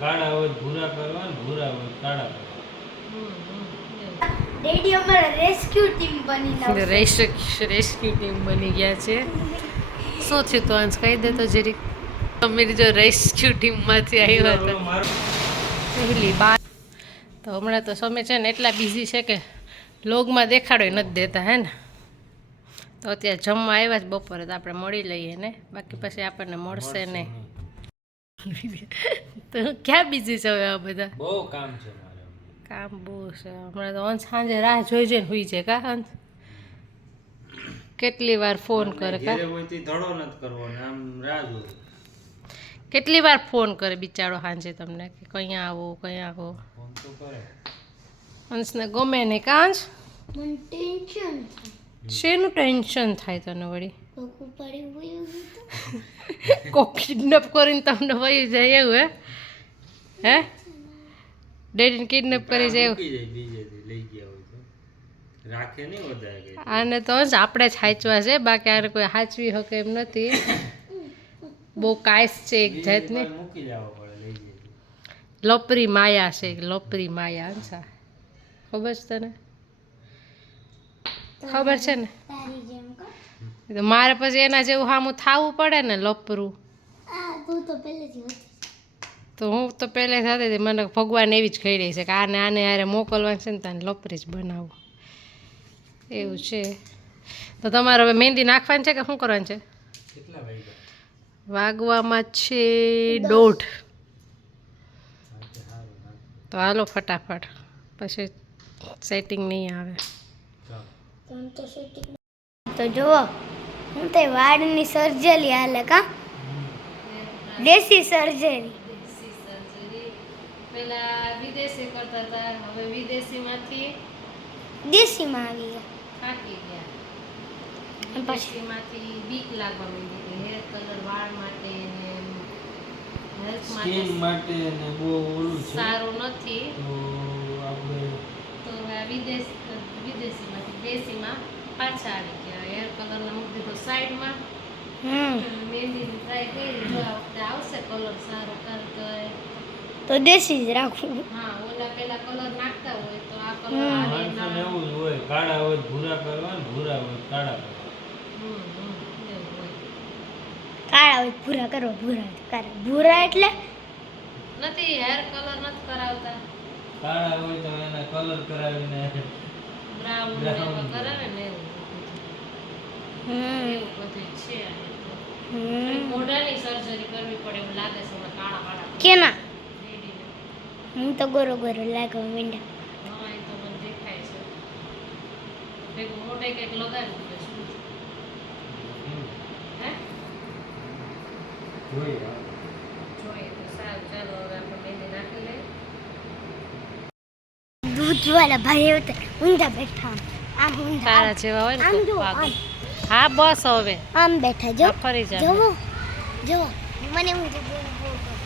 કાળા હોય ભૂરા કરવા ને ભૂરા હોય કાળા કરવા ડેડી અમારા રેસ્ક્યુ ટીમ બની રેસ્ક્યુ ટીમ બની ગયા છે. શું થયું તો આજ? કહી દે તો જરીક. તમે જો રેસ્ક્યુ ટીમમાંથી આવ્યા હતો. પહેલી બાર. તો હમણાં તો સમય છે ને એટલા બિઝી છે કે લોગમાં દેખાડોય નથી દેતા હે ને? તો અત્યારે જમવા આવ્યા જ બપોરે તો આપણે મળી લઈએ ને. બાકી પછી આપણને મળશે નહીં તો ક્યાં બિઝી છો આ બધા? બહુ કામ છે મારે. કામ બહુ છે. હમણાં તો અંશ સાંજે રાહ જોઈ જોઈને હુઈ છે કા અંશ? કેટલી વાર ફોન કરે કા? ધડો નથી કરવો ને આમ રાહ જોઈ. કેટલી વાર ફોન કરે બિચારો સાંજે તમને? કે કઅહીંયા આવો કયાં આવો? ફોન તો કરે. અંશને ગમે ને કા અંશ? મને ટેન્શન શેનું ટેન્શન થાય તને વળી? કોક કિડનેપ કરીને તમને વહી જાય એવું હે? હે? ડેડીને કિડનેપ કરી જાય એવું. આને તો અંશ આપણે જ હાચવા છે બાકી આને કોઈ હાચવી શકે એમ નથી. બહુ કાયસ છે એક જાતની. બીજી વાર મૂકી જવા પડે લઈ જાય લપરી માયા છે લોપરી માયા અંશા ખબર છે તને? ખબર છે ને? તો મારે પછી એના જેવું સામું થાવું પડે ને લપરું. આ તો પહેલેથી હતી. તો હું તો પહેલે થતી હતી મને ભગવાન એવી જ કહી રહી છે કે આને આને આરે મોકલવાનું છે ને તને લપરી જ બનાવું. એવું છે. તો તમારે હવે મહેંદી નાખવાની છે કે શું કરવાનું છે? વાગવામાં છે દોઢ. તો હાલો ફટાફટ પછી સેટિંગ નહીં આવે. તો જુઓ હું તે વાળની સર્જરી હાલે કા? દેશી સર્જરી પેલા વિદેશી કરતા હતા હવે વિદેશીમાંથી દેશીમાં આવી ગયા. થાકી ગયા. પછીમાંથી બીક લાગવા માંડી કે હેર કલર વાળ માટે ને હેલ્થ માટે માટે ને બહુ ઓલું છે. સારું નથી. તો આપણે તો હવે વિદેશી વિદેશ વિદેશીમાંથી દેશીમાં પાછા આવી ગયા. હેર કલરને મૂકી દીધો સાઈડમાં. હમ. મહેંદીની ટ્રાય કરી જો આ વખતે આવશે કલર સારો કારણ કે તો દેશી જ રાખવું હા ઓલા પેલા કલર નાખતા હોય તો આ કલર આવે ના એવું જ હોય કાળા હોય ભૂરા કરવા ને ભૂરા હોય કાળા. કાળા હોય કરો ભૂરા કરે ભૂરા એટલે? નથી હેર કલર નથી કરાવતા. કાળા હોય તો એના કલર કરાવીને બ્રાઉન. કરાવે ને એવું. એવું બધું છે. હમ. મોઢાની સર્જરી કરવી પડે એવું લાગે છે હમણાં કાળા કાળા કેના? હું તો ગોરો ગોરો લાગવા મીંડા. હા એ તો મને દેખાય છે. ભેગું મોઢે કંઈક લગાવ્યું કે શું? હે? જોઈએ જોઈએ તો સારું. ચાલો હવે આપણે મહેંદી નાખી લઈએ. દૂધવાળા ભાઈ ઊંધા બેઠા આમ. ઊંધા તારા જેવા હોય ને આમ જો આમ. હા બસ હવે આમ બેઠા જો આ ફરી જા જુઓ જુઓ મને એવું છે બોલ, બોલ, બોલ.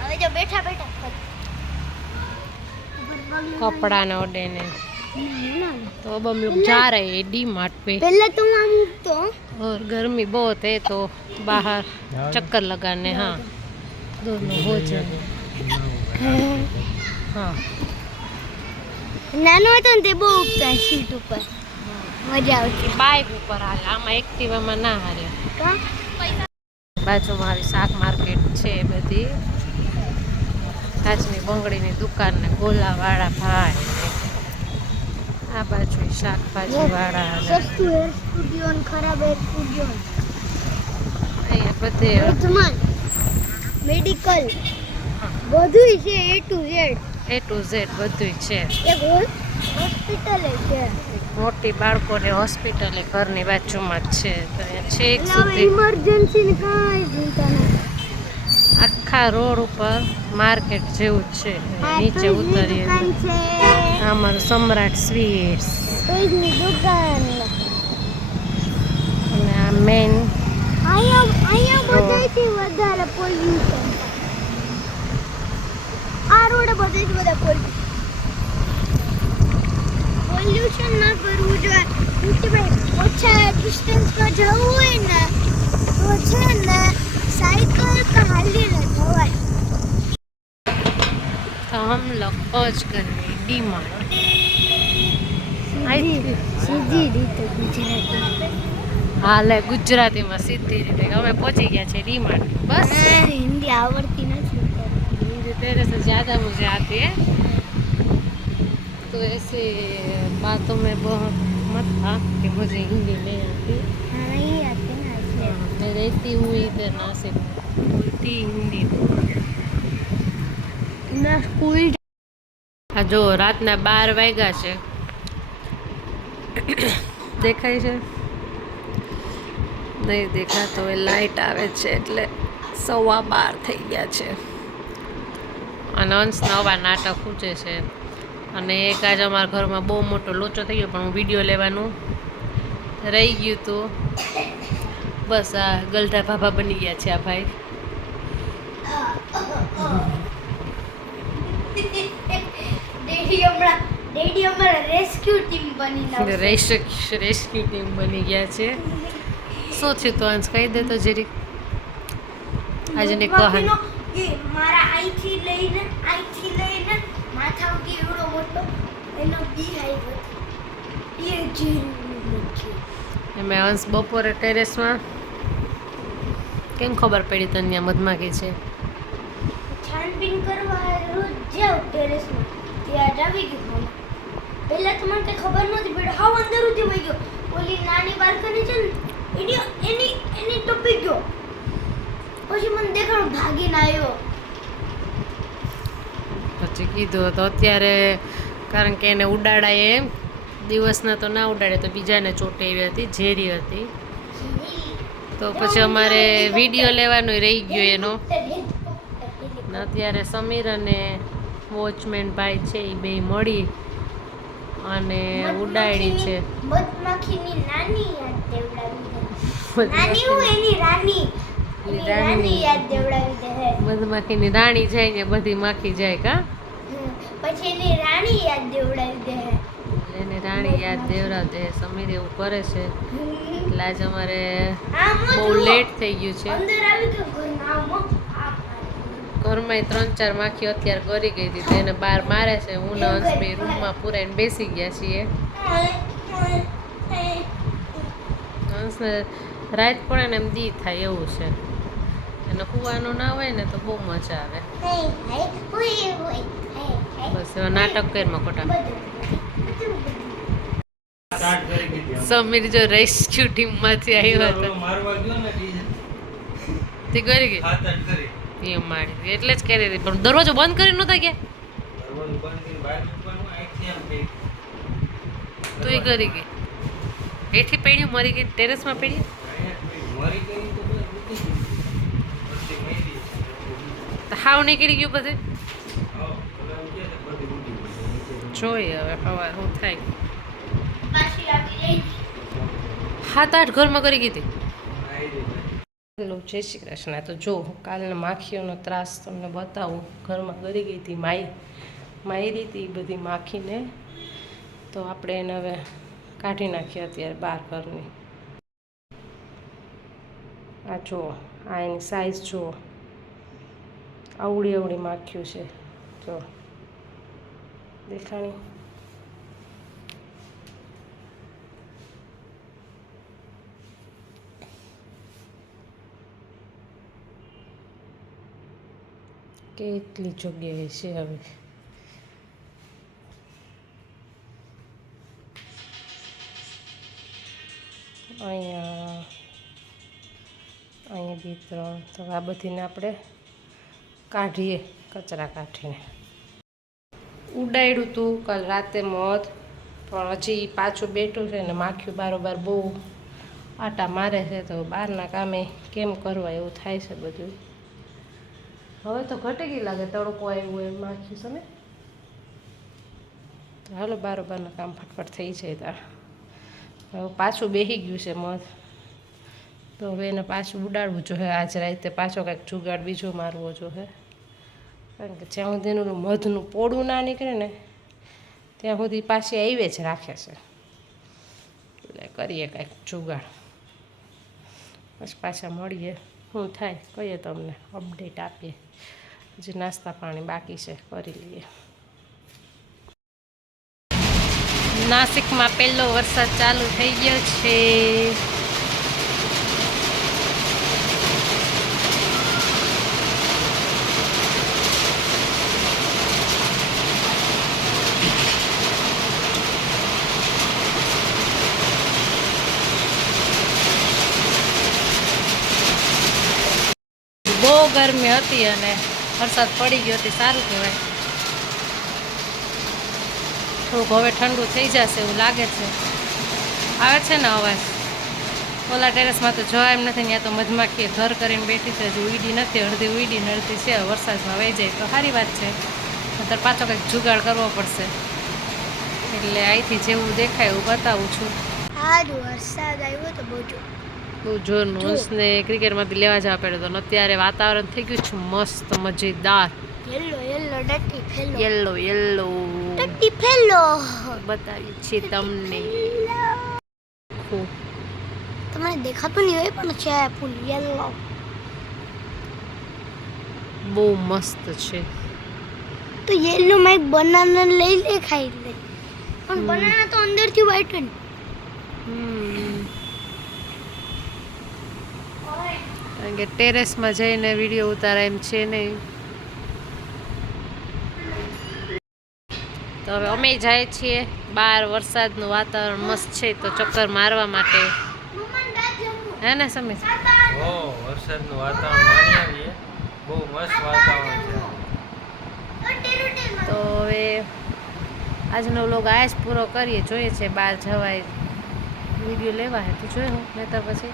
હવે જો બેઠા બેઠા ફર. ઉપર પગ કપડાને ઓડે ને ના, ના, ના. तो अब हम लोग जा रहे हैं डी मार्ट पे પહેલા તો હું આમ ઉઠતો और गर्मी बहुत है तो बाहर चक्कर लगाने हाँ दोनों हो जाए हाँ નાનો હતો ને તે બહુ ઉગતા સીટ ઉપર મજા આવતી બાઇક ઉપર હાલે. આમાં એક્ટિવામાં ના હાલે. બાજુમાં આવી શાક માર્કેટ છે બધી. કાચની બંગડીની દુકાન ને ગોલાવાળા ભાઈ. આ બાજુ શાકભાજી વાળા હેર સ્ટુડિયો ખરાબ હેર સ્ટુડિયો અહીંયા બધે વર્ધમાન મેડિકલ. બધુંય છે A to Z A to Z બધું છે. એક હોસ્પિટલ છે. મોટી બાળકોને હોસ્પિટલ ઘરની બાજુમાં જ છે. તો છેક સુધી. ઇમરજન્સી આખા રોડ ઉપર માર્કેટ જેવું છે. નીચે ઉતરીએ. અમારું સમ્રાટ સ્વીટ્સ. અને આ પોલ્યુશન આ રોડે જ વધારે પોલ્યુશન પોલ્યુશન ના કરવું જોઈએ. ઓછા ડિસ્ટન્સ પર જવું હોય ને તો છે ને સાયકલ કે હાલી રહેતો હોય તો હમ લોકો જ કરીએ ડીમાર્ટ. સીધી રીતે ગુજરાતી. હાલે ગુજરાતીમાં સીધી રીતે. અમે પહોંચી ગયા છે ડીમાર્ટ. બસ. હિન્દી આવડતી નથી. હિન્દી તેરે સે જ્યાદા મુજે આતી હે तो ऐसे बातों में बहुत मत था कि मुझे हिंदी नहीं आती હા નહીં આતી ને એટલે मैं रहती हुई इधर नासिक बोलती हिंदी ના સ્કૂલ આ જો રાતના બાર વાગ્યા છે દેખાય છે નહીં દેખાતો એ લાઈટ આવે છે એટલે સવા બાર થઈ ગયા છે અને અંશ નવા નાટક ખૂચે છે અને એક આજે અમારા ઘરમાં બહુ મોટો લોચો થઈ ગયો પણ હું વીડિયો લેવાનું રહી ગયું હતું બસ આ ગલઢા ભાભા બની ગયા છે આ ભાઈ. રેસ્ક્યુ ટીમ બની ગયા છે. શું થયું તો અંશ કહી દે તો જેરી આજની કહાની બાકીનો મારા અહીંથી લઈને અહીંથી લઈને માથા સુધી એવડો મોટો એનો બી હાઈવ હતો એ જેવું છે મેં અંશ બપોરે ટેરેસમાં કેમ ખબર પડી તને ત્યાં મધમાખી છે? છાનબીન કરવા રોજ જાઉં ટેરેસમાં. ત્યાં આવી ગયું મામા. પહેલા તો મને કંઈ ખબર નહોતી પડી. હાવ અંદર સુધી વહી ગયો. ઓલી નાની બાલ્કની છે ને એની એની એની ટપી ગયો. પછી મને દેખાડો ભાગીને આવ્યો. પછી કીધું તો અત્યારે કારણ કે એને ઉડાડાય એમ. દિવસના તો ના ઉડાડે તો બીજાને ચોટે એવી હતી ઝેરી હતી. તો પછી અમારે વીડિયો લેવાનો રહી ગયો એનો. અત્યારે સમીર અને વોચમેન ભાઈ છે એ બે મળી અને ઉડાડી છે. મધમાખીની નાની યાદ દેવડાવી હું એની રાની. મધમાખીની રાણી જાય ને બધી માખી જાય કા. પછી રાણી યાદ દેવડાવી દે. એને રાણી યાદ દેવરાવ દે સમીર એવું કરે છે. એટલે આજે અમારે બહુ લેટ થઈ ગયું છે. ઘરમાં ત્રણ ચાર માખી અત્યારે કરી ગઈ હતી તેને બહાર મારે છે. હું ને અંશ બે રૂમમાં પૂરાઈને બેસી ગયા છીએ. અંશને રાત પડે ને એમ દી થાય એવું છે. એને કૂવાનું ના હોય ને તો બહુ મજા આવે. એવા નાટક કરીમાં ખોટા. સમીર જો રેસ્ક્યુ ટીમમાંથી આવ્યો હતો. તે કરી ગઈ? એ મારી એટલે જ કરી હતી. પણ દરવાજો બંધ કરી નહોતા ગયા. તો એ કરી ગઈ. હેઠી પેઢી મરી ગઈ ટેરેસમાં પેઢી હાવ નીકળી ગયું પછી આવો, પેલા એમ કહે છે, બધી ઉડી ગઈ. નીચે જોઈએ હવે સવાર શું થાય. આવી આઠ ઘરમાં કરી ભાઈ. હેલો જય શ્રી કૃષ્ણ. તો જો કાલના માખીઓનો ત્રાસ તમને બતાવું. ઘરમાં કરી ગઈ હતી માઈ. માયરી હતી બધી માખીને. તો આપણે એને હવે કાઢી નાખીએ અત્યારે બહાર ઘરની. આ જુઓ આ એની સાઈઝ જુઓ આવડી આવડી માખ્યું છે. જો. દેખાણી. કેટલી જગ્યાએ છે હવે? અહીંયા અહીંયા બી, ત્રણ, તો આ બધીને આપણે કાઢીએ, કચરા કાઢીને. ઉડાડ્યું તું, કાલ રાતે મધ પણ હજી પાછું બેઠું છે ને માખ્યું બારોબાર બહુ આટા મારે છે તો બહારના કામે કેમ કરવા એવું થાય છે બધું. હવે તો ઘટી ગઈ લાગે તડકો આવ્યો એમ માખ્યું છે ને હાલો બારોબારના કામ ફટફટ થઈ જાય તાર હવે પાછું બેસી ગયું છે મધ તો હવે એને પાછું ઉડાડવું જોઈએ. આજ રાતે પાછો કાંઈક જુગાડ બીજો મારવો જોઈએ. કારણ કે જ્યાં સુધી એનું મધનું પોળું ના નીકળે ને, ત્યાં સુધી પાછી આવી જ રાખે છે. એટલે કરીએ કાંઈક જુગાડ. પછી પાછા મળીએ. શું થાય? કહીએ તમને. અપડેટ આપીએ. જે નાસ્તા પાણી બાકી છે. કરી લઈએ. નાસિકમાં પહેલો વરસાદ ચાલુ થઈ ગયો છે. બહુ ગરમી હતી અને વરસાદ પડી ગયો હતી, સારું કહેવાય. થોડુંક હવે ઠંડુ થઈ જશે એવું લાગે છે. આવે છે ને અવાજ? ઓલા ટેરેસમાં તો જોવા એમ નથી, ત્યાં તો મધમાખીએ ઘર કરીને બેઠી છે, હજુ ઉડી નથી, અડધી ઉડી ને અડધી છે, વરસાદમાં વહી જાય. તો સારી વાત છે. નહીંતર પાછો કંઈક જુગાડ કરવો પડશે. એટલે અહીંથી જેવું દેખાય એવું બતાવું છું. સારું વરસાદ આવ્યો તો બહુ જો જોરનું ક્રિકેટમાંથી લેવા જવા પડ્યો તો અત્યારે વાતાવરણ થઈ ગયું છે મસ્ત મજેદાર. Yellow yellow ડટ્ટી fellow yellow yellow ડટ્ટી fellow બતાવીએ છીએ તમને. તમને દેખાતું નહીં હોય પણ છે ફૂલ યલો બહુ મસ્ત છે. તો યલો માં એક બનાના લઈ લે ખાઈ લે. પણ બનાના તો અંદરથી વ્હાઈટ હોય હમ. કારણ કે ટેરેસમાં જઈને વીડિયો ઉતારાય એમ છે નહીં. તો હવે અમે જાય છીએ. બહાર વરસાદનું વાતાવરણ મસ્ત છે તો ચક્કર મારવા માટે. હે ને સમીર? ઓ વરસાદનું વાતાવરણ માણી આવીએ. બહુ મસ્ત વાતાવરણ છે. તો હવે આજનો વ્લોગ જ પૂરો કરીએ. જોઈએ છે બહાર જવાય. વીડિયો લેવા હે તો જોયું નહીં તો પછી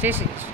જય શ્રી કૃષ્ણ.